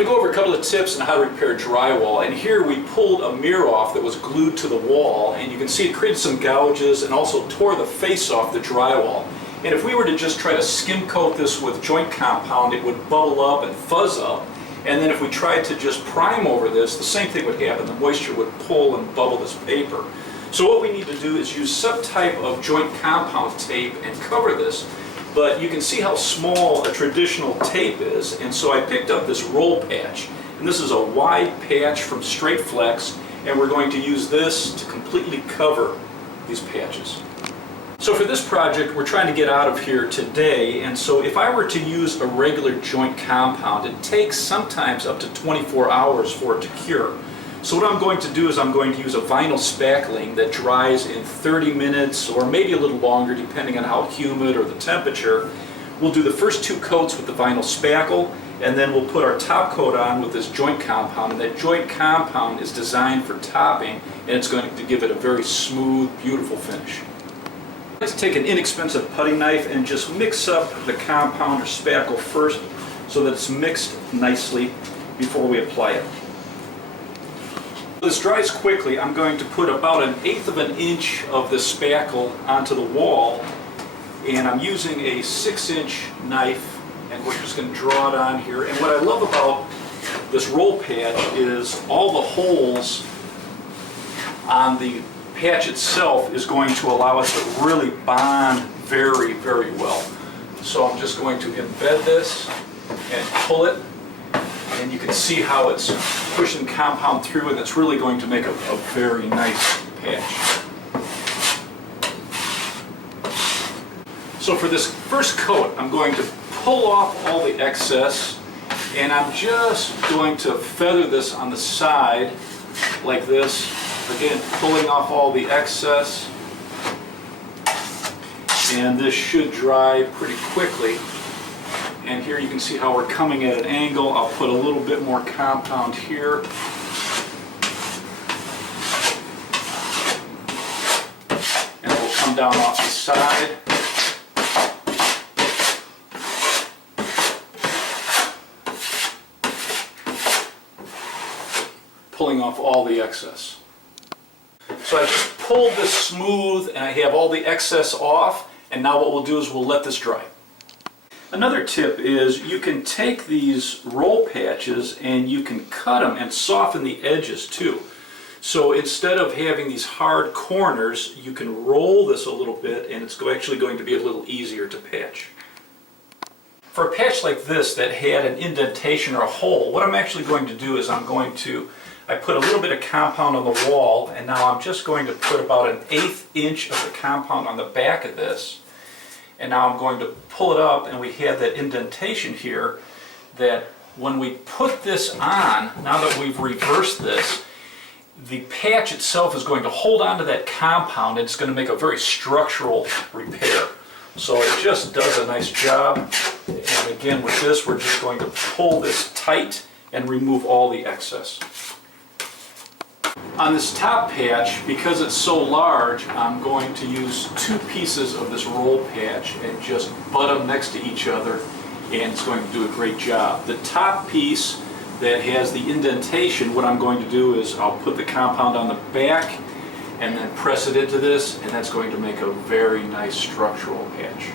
I'm going to go over a couple of tips on how to repair drywall, and here we pulled a mirror off that was glued to the wall, and you can see it created some gouges and also tore the face off the drywall. And if we were to just try to skim coat this with joint compound, it would bubble up and fuzz up. And then if we tried to just prime over this, the same thing would happen. The moisture would pull and bubble this paper. So what we need to do is use some type of joint compound tape and cover this. But you can see how small a traditional tape is, and so I picked up this roll patch. And this is a wide patch from Strait-Flex, and we're going to use this to completely cover these patches. So for this project, we're trying to get out of here today, and so if I were to use a regular joint compound, it takes sometimes up to 24 hours for it to cure. So what I'm going to do is I'm going to use a vinyl spackling that dries in 30 minutes or maybe a little longer depending on how humid or the temperature. We'll do the first 2 coats with the vinyl spackle, and then we'll put our top coat on with this joint compound, and that joint compound is designed for topping, and it's going to give it a very smooth, beautiful finish. I like to take an inexpensive putty knife and just mix up the compound or spackle first so that it's mixed nicely before we apply it. This dries quickly. I'm going to put about 1/8 of an inch of the spackle onto the wall, and I'm using a 6-inch knife, and we're just going to draw it on here. And what I love about this roll patch is all the holes on the patch itself is going to allow us to really bond very, very well. So I'm just going to embed this and pull it, and you can see how it's pushing compound through, and it's really going to make a very nice patch. So for this first coat, I'm going to pull off all the excess, and I'm just going to feather this on the side like this. Again, pulling off all the excess, and this should dry pretty quickly. And here you can see how we're coming at an angle. I'll put a little bit more compound here. And it will come down off the side. Pulling off all the excess. So I just pulled this smooth, and I have all the excess off, and now what we'll do is we'll let this dry. Another tip is you can take these roll patches and you can cut them and soften the edges too. So instead of having these hard corners, you can roll this a little bit, and it's actually going to be a little easier to patch. For a patch like this that had an indentation or a hole, what I'm actually going to do is I put a little bit of compound on the wall, and now I'm just going to put about 1/8 inch of the compound on the back of this. And now I'm going to pull it up, and we have that indentation here that when we put this on, now that we've reversed this, the patch itself is going to hold on to that compound, and it's going to make a very structural repair. So it just does a nice job. And again, with this, we're just going to pull this tight and remove all the excess. On this top patch, because it's so large, I'm going to use 2 pieces of this roll patch and just butt them next to each other, and it's going to do a great job. The top piece that has the indentation, what I'm going to do is I'll put the compound on the back and then press it into this, and that's going to make a very nice structural patch.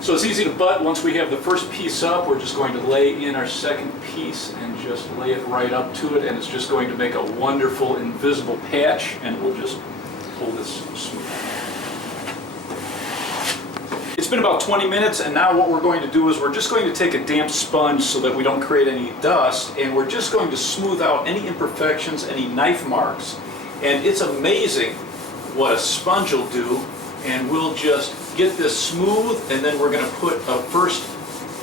So it's easy to butt. Once we have the first piece up, we're just going to lay in our second piece and just lay it right up to it, and it's just going to make a wonderful invisible patch, and we'll just pull this smooth. It's been about 20 minutes, and now what we're going to do is we're just going to take a damp sponge so that we don't create any dust, and we're just going to smooth out any imperfections, any knife marks. And it's amazing what a sponge will do, and we'll just get this smooth, and then we're going to put a first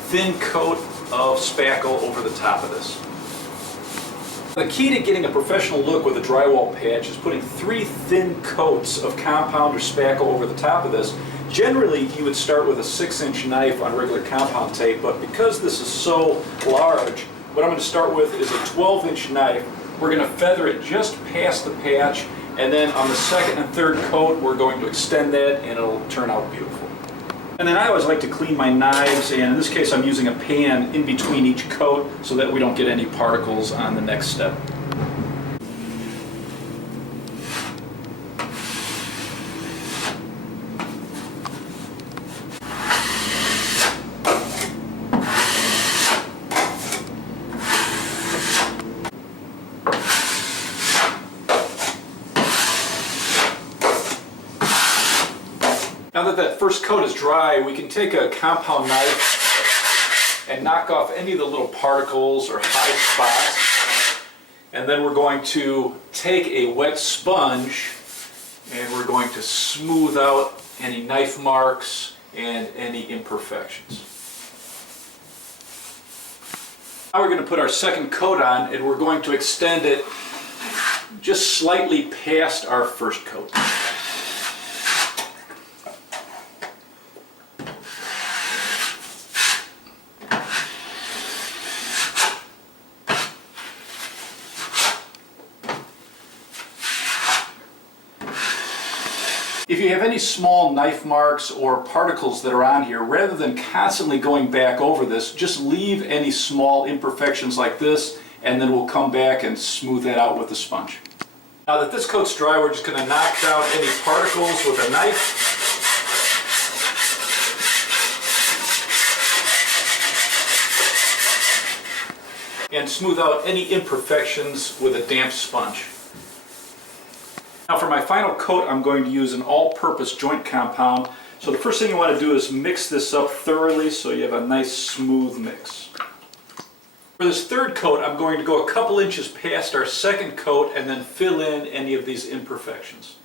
thin coat of spackle over the top of this. The key to getting a professional look with a drywall patch is putting 3 thin coats of compound or spackle over the top of this. Generally, you would start with a 6-inch knife on regular compound tape, but because this is so large, what I'm going to start with is a 12-inch knife. We're going to feather it just past the patch, and then on the second and third coat, we're going to extend that, and it'll turn out beautiful. And then I always like to clean my knives, and in this case I'm using a pan in between each coat so that we don't get any particles on the next step. Now that that first coat is dry, we can take a compound knife and knock off any of the little particles or hide spots. And then we're going to take a wet sponge and we're going to smooth out any knife marks and any imperfections. Now we're going to put our second coat on, and we're going to extend it just slightly past our first coat. If you have any small knife marks or particles that are on here, rather than constantly going back over this, just leave any small imperfections like this, and then we'll come back and smooth that out with the sponge. Now that this coat's dry, we're just going to knock down any particles with a knife. And smooth out any imperfections with a damp sponge. Now for my final coat, I'm going to use an all-purpose joint compound. So the first thing you want to do is mix this up thoroughly so you have a nice smooth mix. For this third coat, I'm going to go a couple inches past our second coat and then fill in any of these imperfections.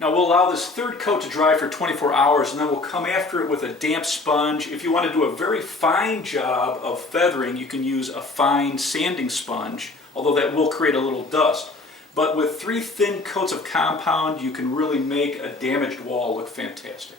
Now we'll allow this third coat to dry for 24 hours and then we'll come after it with a damp sponge. If you want to do a very fine job of feathering, you can use a fine sanding sponge, although that will create a little dust. But with 3 thin coats of compound, you can really make a damaged wall look fantastic.